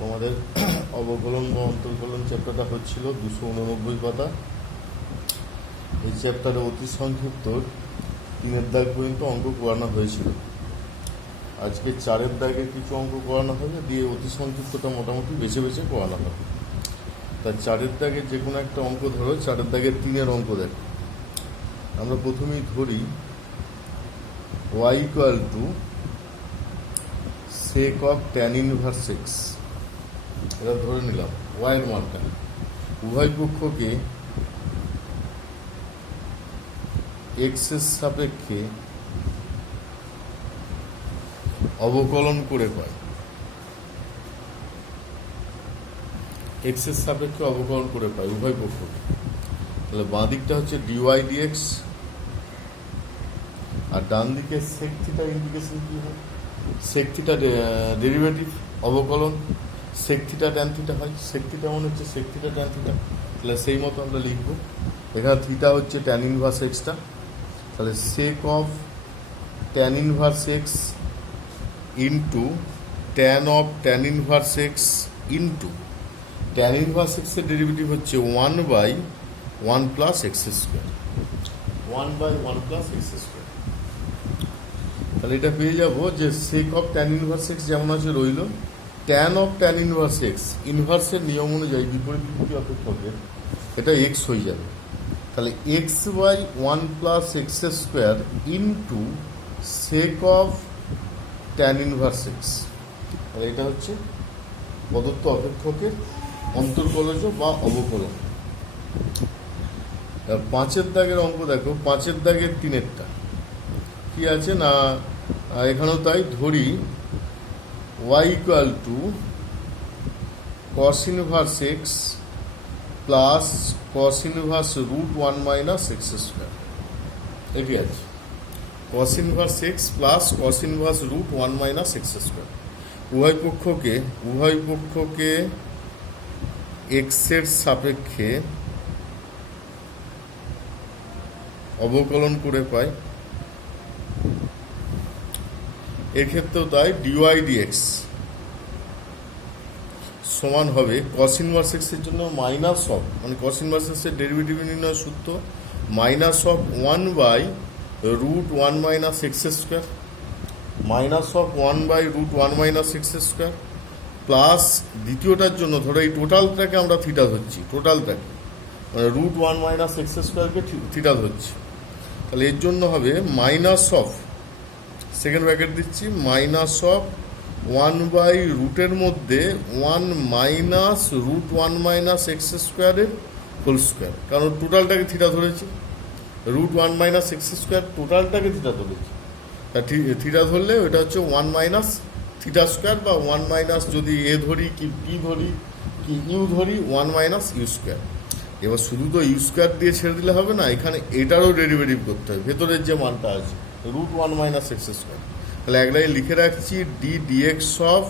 তোমাদের অবকলন বা অন্তর্কলন চ্যাপ্টারটা হচ্ছিল 289 পাতা। এই চ্যাপ্টারে অতি সংক্ষিপ্ত 3-এর দাগ পর্যন্ত অঙ্ক করানো হয়েছিল। আজকে 4-এর দাগের কিছু অঙ্ক করানো হবে, দিয়ে অতি সংক্ষিপ্তটা মোটামুটি বেছে বেছে করানো হবে। তা 4-এর দাগের যে কোনো একটা অঙ্ক ধরো, 4-এর দাগের 3-এর অঙ্ক দেখো। আমরা প্রথমেই ধরি y equal to sec of tan inverse x. এটা ধরে নিলাম ওয়াইয়ের মানটা। উভয় পক্ষকে এক্সের সাপেক্ষে অবকলন করে পাই। এক্সের সাপেক্ষে অবকলন করে পাই উভয় পক্ষকে। তাহলে বাঁ দিকটা হচ্ছে ডিওয়াই ডিএক্স, আর ডান দিকে সেক থিটা ইন্টিগ্রেশন কি হয়? সেক থিটা ডেরিভেটিভ অবকলন, সেক থিটা ট্যান থিটা হয়। সেক থিটা মনে হচ্ছে সেক থিটা ট্যান থিটা, তাহলে সেই মতো আমরা লিখবো। এখানে থিটা হচ্ছে ট্যান ইনভার্স এক্সটা, তাহলে sec of tan inverse x into tan of tan inverse x into tan inverse এক্সের ডেরিভেটিভ হচ্ছে 1/1 plus x square, 1/1 plus x square. তাহলে এটা পেয়ে যাবো যে sec of tan inverse x যেমন আছে রইল, tan of tan inverse x ইনভার্সের নিয়ম অনুযায়ী বিপরীত অপেক্ষকের এটা এক্স হয়ে যাবে। তাহলে x/1 plus x square into sec of tan inverse x. তাহলে এটা হচ্ছে প্রদত্ত অপেক্ষকের অন্তর্কলজ বা অবকলন। 5-এর দাগের অঙ্ক দেখো, 5-এর দাগের 3-এরটা কি আছে না, এখানেও তাই ধরি y equal to cos inverse x plus cos inverse √1 minus x square. এটি আছে cos inverse x plus cos inverse √1 minus x square. উভয় পক্ষকে এক্সের সাপেক্ষে অবকলন করে পাই। এক্ষেত্রেও তাই ডিওয়াই ডিএক্স সমান হবে কস ইনভার্স এক্সের জন্য মাইনাস অফ, মানে কস ইনভার্স এক্সের ডেরিভেটিভ নির্ণয় সূত্র minus of 1/√1 minus x square, minus of 1/√1 minus x square plus দ্বিতীয়টার জন্য ধরো এই টোটালটাকে আমরা থিটা ধরছি, টোটালটাকে মানে √1 মাইনাস এক্স স্কোয়ারকে থিটা ধরছি। তাহলে এর জন্য হবে মাইনাস অফ, সেকেন্ড ব্র্যাকেট দিচ্ছি, মাইনাস অফ 1/√এর মধ্যে 1 মাইনাস √1 মাইনাস এক্স স্কোয়ারের হোল স্কোয়ার, কারণ টোটালটাকে থিটা ধরেছি। √1 মাইনাস এক্স স্কোয়ার টোটালটাকে থিটা ধরেছি, তা থিটা ধরলে ওটা হচ্ছে 1 মাইনাস থিটা স্কোয়ার, বা 1 মাইনাস যদি এ ধরি কি পি ধরি কি ইউ ধরি 1 মাইনাস ইউ স্কোয়ার। এবার শুধু তো ইউ স্কোয়ার দিয়ে ছেড়ে দিলে হবে না, এখানে এটারও ডেরিভেটিভ করতে হবে, ভেতরের যে মানটা আছে √1 মাইনাস এক্স স্কোয়ার। তাহলে এক লাইন লিখে রাখছি d dx of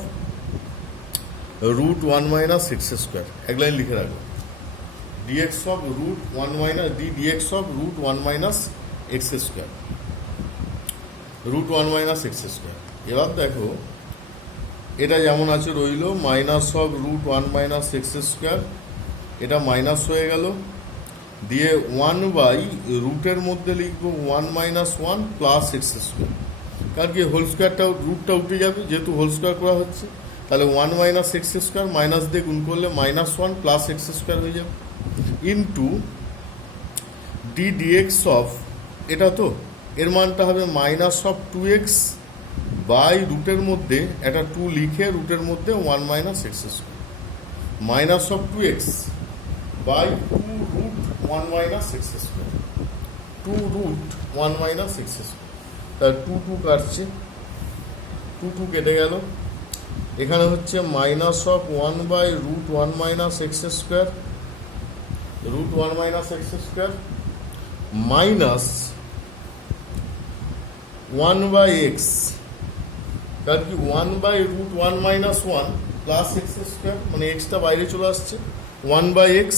√1 minus x square, এক লাইন লিখে রাখবো dx of √1 minus d dx of √1 minus x square, √1 minus x square. এবার দেখো এটা যেমন আছে রইল minus of √1 minus x square, এটা মাইনাস হয়ে গেল, দিয়ে 1/√এর মধ্যে লিখবো 1 মাইনাস 1 প্লাস এক্স স্কোয়ার, কারণ কি হোল স্কোয়ারটা রুটটা উঠে যাবে যেহেতু হোল স্কোয়ার করা হচ্ছে। তাহলে 1 মাইনাস এক্স স্কোয়ার মাইনাস দিয়ে গুণ করলে -1 প্লাস এক্স স্কোয়ার হয়ে যাবে, ইন্টু ডি ডিএক্স অফ, এটা তো এর মানটা হবে মাইনাস অফ 2x বাই রুটের মধ্যে একটা 2 লিখে রুটের মধ্যে 1 minus x square, minus of 2x by 2√1 minus x square, 2√1 minus x square. তার 2 কাটছে, 2 কেটে গেল। এখানে হচ্ছে minus of 1/√1 minus x square, √1 minus x square minus 1/x, কারণ কি 1/√1 মাইনাস 1 প্লাস এক্স স্কোয়ার, মানে এক্সটা বাইরে চলে আসছে, 1/x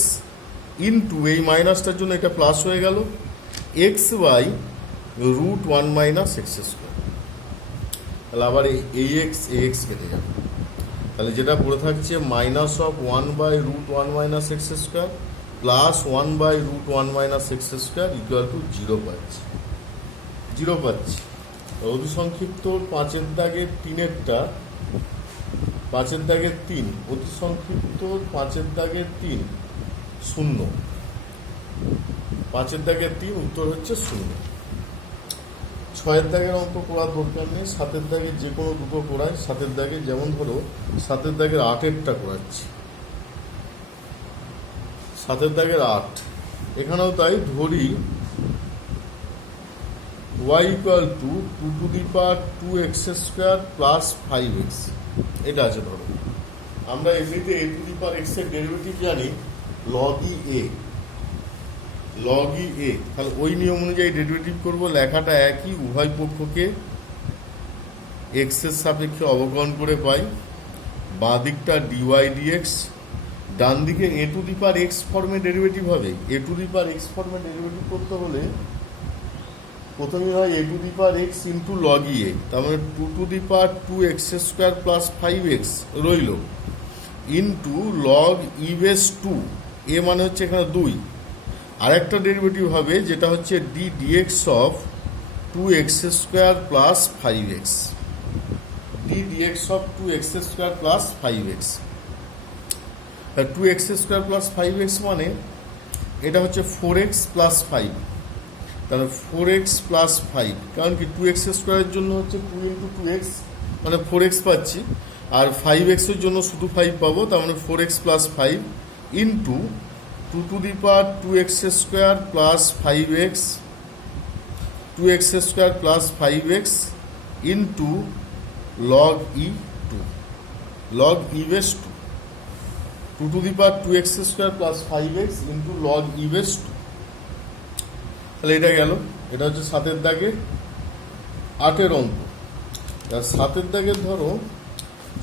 ইন্টু এই মাইনাসটার জন্য এটা প্লাস হয়ে গেল x/√1 মাইনাস এক্স স্কোয়ার। তাহলে আবার এই এক্স কেটে যাবে, তাহলে যেটা পড়ে থাকছে minus of 1/√1 minus x square plus 1/√1 minus x square equal to 0 পাচ্ছি। 0 পাচ্ছি। অতি সংক্ষিপ্ত 5-এর দাগের 3-এরটা, 5-এর দাগের 3, অতি সংক্ষিপ্ত 5-এর দাগের 3 0, 5-এর দাগের 3 উত্তর হচ্ছে 0। 6-এর দাগের অঙ্ক করার দরকার নেই, 7-এর দাগের যে কোনো দুটো করায়। 7-এর দাগে যেমন ধরো 7-এর দাগের 8-এরটা করাচ্ছি, 7-এর দাগের 8, এখানেও তাই ধরি y equal two 2^2x square plus 5x, এটা আছে ধরো। আমরা এমনিতে a^x এর ডেরিভেটিভ জানি log e a, তাহলে ওই নিয়ম অনুযায়ী ডেরিভেটিভ করব। লেখাটা একই, উভয় পক্ষকে x এর সাপেক্ষে অবকলন করে পাই। বাঁ দিকটা dy dx, ডান দিকে a^x ফর্মে ডেরিভেটিভ হবে। a^x ফর্মে ডেরিভেটিভ করতে হলে প্রথমে হয় a^x into log e a, তার মানে 2^2x স্কোয়ার প্লাস 5x রইল ইন্টু log e বেস 2, এ মানে হচ্ছে এখানে 2। আরেকটা ডেরিভেটিভ হবে যেটা হচ্ছে d dx of 2x square plus 5x, d dx of 2x square plus 5x। 2x square plus 5x মানে এটা হচ্ছে 4x প্লাস 5, তাহলে 4x প্লাস 5, কারণ কি 2x স্কোয়ারের জন্য হচ্ছে 2 ইন্টু 2x মানে 4x পাচ্ছি, আর 5x এর জন্য শুধু 5 পাবো, তার মানে 4x plus 5 into 2^2x square plus 5x, 2x square plus 5x into log e 2, log e base 2, 2^2x square plus 5x into log e base 2। তাহলে এটা গেল, এটা হচ্ছে 7-এর দাগের 8-এর অঙ্ক। 7-এর দাগের ধরো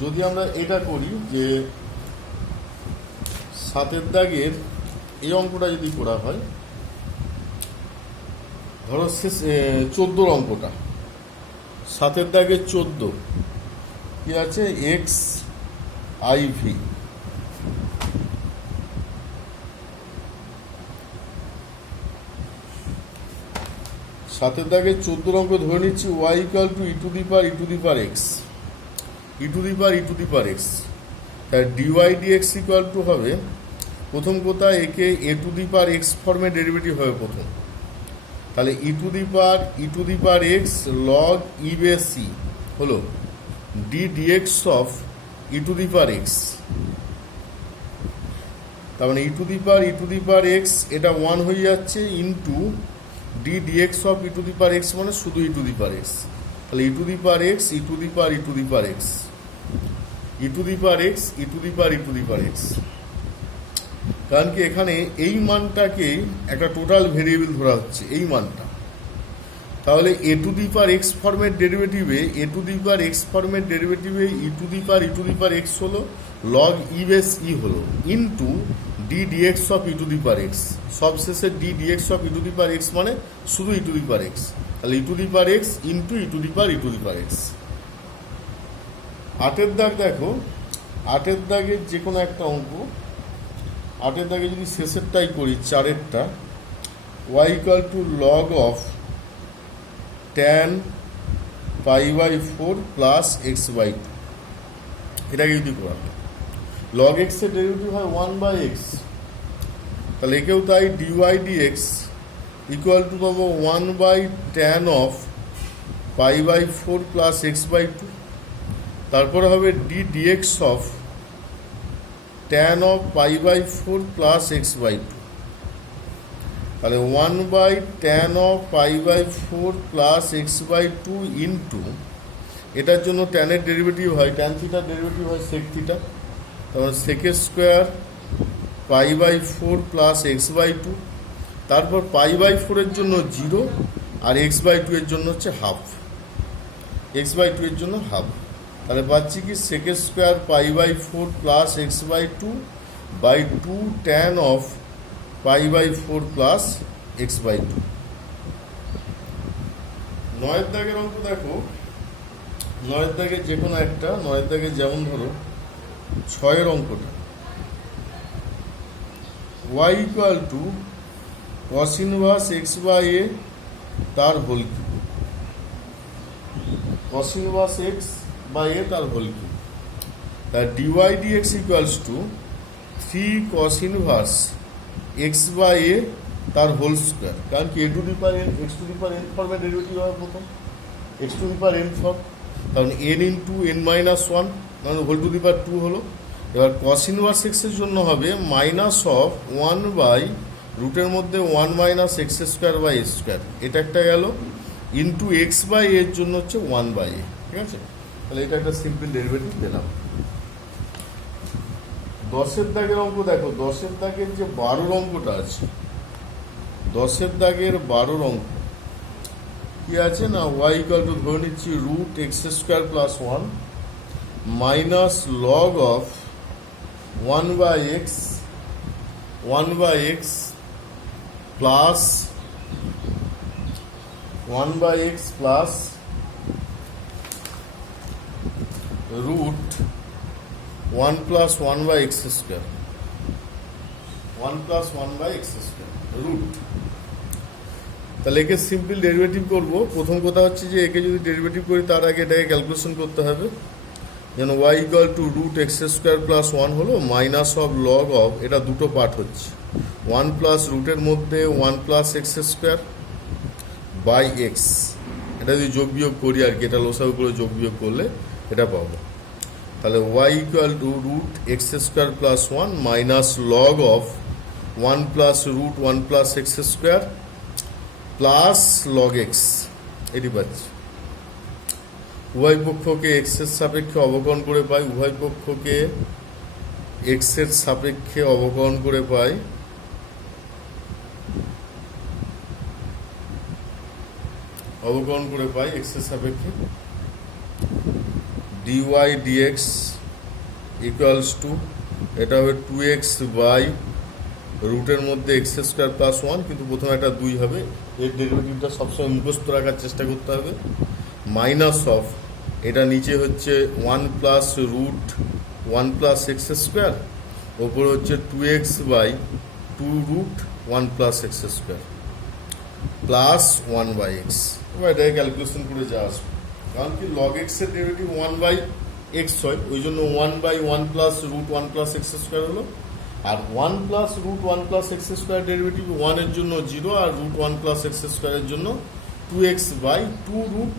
যদি আমরা এটা করি যে 7-এর দাগের এই অঙ্কটা যদি করা হয়, ধরো শেষ 14 অঙ্কটা, 7-এর দাগের 14 কি আছে এক্স আইভি, সাতের দাগে 14 অঙ্ক ধরে নিচ্ছি y ইকুয়াল টু e^x, তার dy dx ইকুয়াল টু হবে, প্রথম কথা একে a^x ফর্মে ডেরিভেটিভ হবে প্রথম, তাহলে e^x log e base c হলো d dx অফ e^x, তার মানে e^x এটা 1 হয়ে যাচ্ছে into d dx of e^x মানে শুধু e^x, তাহলে e^x, কারণ কি এখানে এই মানটাকে একটা টোটাল ভেরিয়েবল ধরা হচ্ছে এই মানটা, তাহলে a^x ফর্মের ডেরিভেটিভে e^x হলো log e বেস e হলো into d dx of e^x, সবশেষে d dx অফ e^x মানে শুধু e^x, তাহলে e^x ইন্টু e^x। 8-এর দাগ দেখো, 8-এর দাগের যে কোনো একটা অঙ্ক, 8-এর দাগে যদি শেষেরটাই করি 4-এরটা, y equal to log of tan π/4 plus x/2, এটাকে যদি করা হয় log x এর ডেরিভেটিভ হয় 1/x, তাহলে একেও তাই dy dx ইকুয়াল টু পাবো 1/tan অফ π/4 প্লাস x/2, তারপরে হবে d dx of tan of π/4 plus x/2, তাহলে 1/tan of π/4 plus x/2 into, এটার জন্য tan এর ডেরিভেটিভ হয়, tan থিটার ডেরিভেটিভ হয় sec থিটা, তারপর sec স্কোয়ার π/4 প্লাস x/2, তারপর π/4 এর জন্য 0 আর x/2 এর জন্য হচ্ছে হাফ, x/2 এর জন্য হাফ, তাহলে পাচ্ছি কি sec square π/4 plus x/2 by 2 tan of π/4 plus x/2। 9-এর দাগের অঙ্ক দেখো, 9-এর দাগে যে কোনো একটা, 9-এর দাগে যেমন ধরো ছয়ের অঙ্কটা y equal to cos inverse x by a তার whole cube, cos inverse x by a তার হোল কিউব। তা dy dx equals to 3 cos inverse x by a তার হোল স্কোয়ার, কারণ কি a to the power n x to the power n ফর্মে derivative হবে প্রথম, x to the power n form, কারণ n into n minus one মানে whole to the power two হলো। এবার কস ইনভার্স এক্সের জন্য হবে মাইনাস অফ ওয়ান বাই রুটের মধ্যে one minus x square by a square, এটা একটা গেল, ইন্টু এক্স বাই এর জন্য হচ্ছে ওয়ান বাই এ। ঠিক আছে, তাহলে এটা একটা সিম্পল ডেরিভেটিভ পেলাম। 10-এর দাগের অঙ্ক দেখো, 10-এর দাগের যে 12 অঙ্কটা আছে, 10-এর দাগের 12 অঙ্ক কি আছে না, ওয়াই ইকুয়াল টু ধরে নিচ্ছি root x square plus one minus log of one by x plus root 1 plus 1 by x square, 1 plus 1 by x square root. তাহলে একে সিম্পল ডেরিভেটিভ করব। প্রথম কথা হচ্ছে যে একে যদি ডেরিভেটিভ করি তার আগে এটাকে ক্যালকুলেশন করতে হবে, যেন y equal to root x square plus one হলো মাইনাস অফ লগ অফ, এটা দুটো পার্ট হচ্ছে, 1 প্লাস রুটের মধ্যে 1 plus x square by x, এটা যদি যোগ বিয়োগ করি আর কি, এটা লসাগু করে যোগ বিয়োগ করলে এটা পাবো। তাহলে y equal to root x square plus one minus log of 1 plus root 1 plus x square plus log x, এটি পাচ্ছি। উভয় পক্ষকে এক্স এর সাপেক্ষে অবকলন করে পাই, উভয় পক্ষকে এক্স এর সাপেক্ষে অবকলন করে পাই, এক্স এর সাপেক্ষে ডিওয়াই ডিএক্স ইকুয়ালস টু, এটা হবে 2x বাই রুটের মধ্যে এক্স স্কোয়ার প্লাস ওয়ান, কিন্তু প্রথমে একটা 2 হবে, এর ডেরিভেটিভটা সবসময় মুখস্থ রাখার চেষ্টা করতে হবে, মাইনাস অফ, এটা নিচে হচ্ছে 1 plus root 1 plus x square, ওপরে হচ্ছে 2x by 2 root 1 plus x square plus 1 by x. এবার এটাকে ক্যালকুলেশন করে যা আসবে, কারণ কি লগ এক্স এর ডেরিভেটিভ 1 বাই এক্স হয়, ওই জন্য 1 by 1 plus root 1 plus x square হলো, আর 1 plus root 1 plus x square derivative 1 এর জন্য 0, আর রুট 1 প্লাস এক্স স্কোয়ারের জন্য 2x by 2 root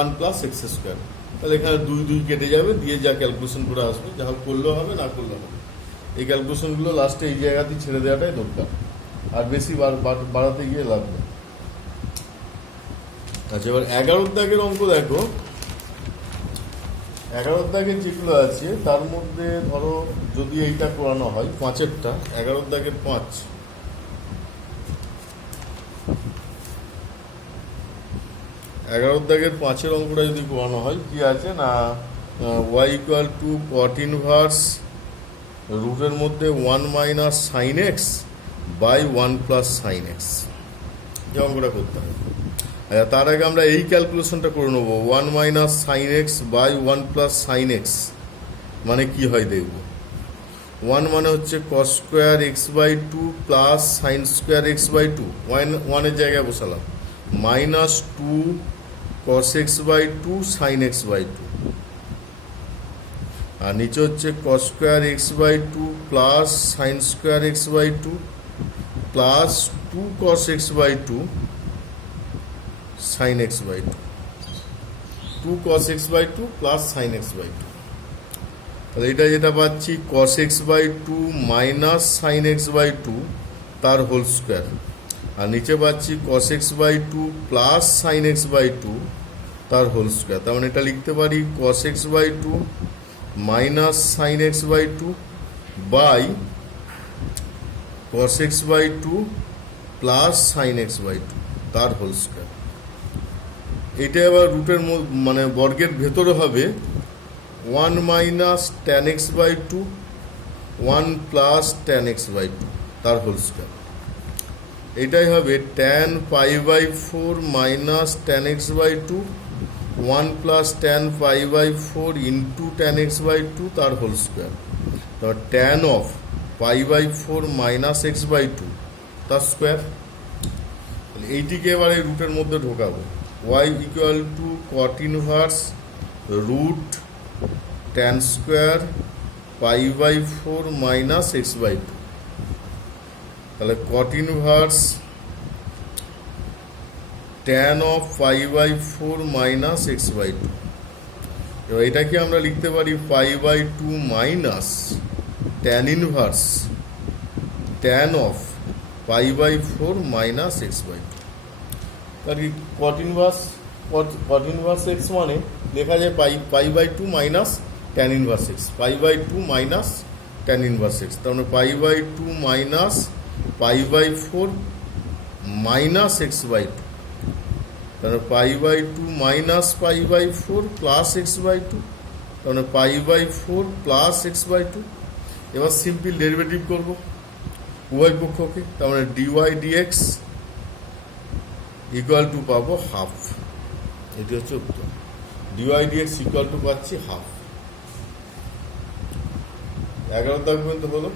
1 plus x square. তাহলে এখানে 2 কেটে যাবে, দিয়ে যা ক্যালকুলেশন করে আসবে, যা করলেও হবে না করলেও হবে, এই ক্যালকুলেশনগুলো লাস্টে এই জায়গাতেই ছেড়ে দেওয়াটাই দরকার, আর বেশি বাড়াতে গিয়ে লাভ নেই। আচ্ছা, এবার 11 দাগের অঙ্ক দেখো, 11 দাগের যেগুলো আছে তার মধ্যে ধরো যদি এইটা করানো হয় 5-এরটা, 11 দাগের 5, 11 দাগের 5-এর অঙ্কটা যদি করানো হয় কি আছে না, y equal to cot inverse রুটের মধ্যে 1 minus sine x by 1 plus sine x, এই অঙ্কটা করতে হবে। তার আগে আমরা এই ক্যালকুলেশনটা করে নেবো, 1 minus sine x by 1 plus sine x মানে কি হয় দেখব। 1 মানে হচ্ছে cos square x by 2 plus sine square x by 2, 1-এর জায়গায় বসালাম, minus 2 cos x by 2 sine x by 2, আর নিচে হচ্ছে cos square x by 2 plus sine square x by 2 plus 2 cos x by 2 sine x by 2, 2 cos x by 2 plus sine x by 2। তাহলে এটা যেটা পাচ্ছি cos x by 2 minus sine x by 2 তার whole square, আর নিচে পাচ্ছি cos x by 2 plus sine x by 2 তার whole square. তার মানে এটা লিখতে পারি cos x by 2 minus sine x by 2 by cos x by 2 plus sine x by 2 তার হোল স্কোয়ার। এটা এবার রুটের মানে বর্গের ভেতরে হবে 1 minus tan x by 2 1 plus tan x by 2 তার হোল স্কোয়ার। এটাই হবে tan pi by 4 minus tan x by 2 1 plus tan pi by 4 into tan x by 2 তার হোল স্কোয়ার, তারপর tan of pi by 4 minus x by 2 তার square. এইটিকে এবার এই রুটের মধ্যে ঢোকাবো। Y equal to cot inverse root tan square pi by 4 minus x by 2, তাহলে cot inverse tan of pi by 4 minus x by 2। এবার এটাকে আমরা লিখতে পারি pi by 2 minus tan inverse tan of pi by 4 minus x by 2। তার কি cot inverse x মানে লেখা যায় pi by 2 minus tan inverse x, pi by 2 minus tan inverse x, তার মানে pi by 2 minus pi by 4 minus x by 2, তার মানে pi by 2 minus pi by 4 plus x by 2, তার মানে pi by 4 plus x by 2। এবার simple derivative করব উভয় পক্ষকে, তার মানে ডিওয়াই ডিএক্স ইকুয়াল টু পাবো হাফ। এটি হচ্ছে উত্তর। ডিওয়াই ডিএক্স ইকুয়াল টু পাচ্ছি হাফ। 11 দাগ পর্যন্ত হলো।